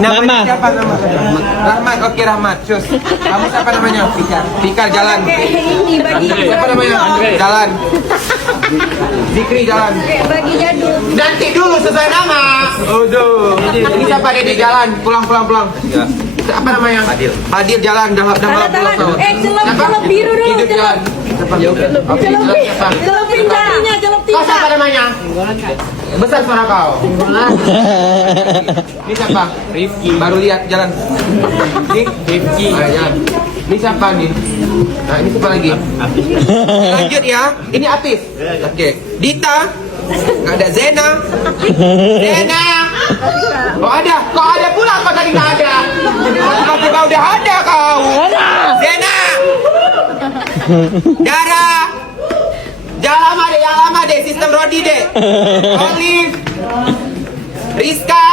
Nama. Siapa nama? Rahmat. Oke Rahmat. Cus. Kamu siapa namanya? Fikar jalan. Ini bagi Siapa namanya? Jalan. Zikri jalan. bagi jadul. Nanti dulu sesuai nama. Udah. Ini siapa Dede jalan? Pulang. Ya. Apa namanya? Adil jalan. Dah Tanda pulang. tangan. Celop biru dulu. Hidup jalan. Ya udah. Oke, jalan siapa? Celopin jarinya, celop Kau siapa tinta. namanya? Besar suara kau. Ini siapa? Rifki. Baru lihat jalan. Ini Rifki. Jalan. Ini siapa nih? Nah ini siapa lagi? Lanjut ya. Ini Atis. Oke. Dita. Nggak ada Zena. Zena. Oh ada. Kok ada pula? Kau tadi nggak ada. Tiba-tiba udah ada kau. Zena. Dara. Yang lama deh, sistem Rodi deh. Olive. Rizka.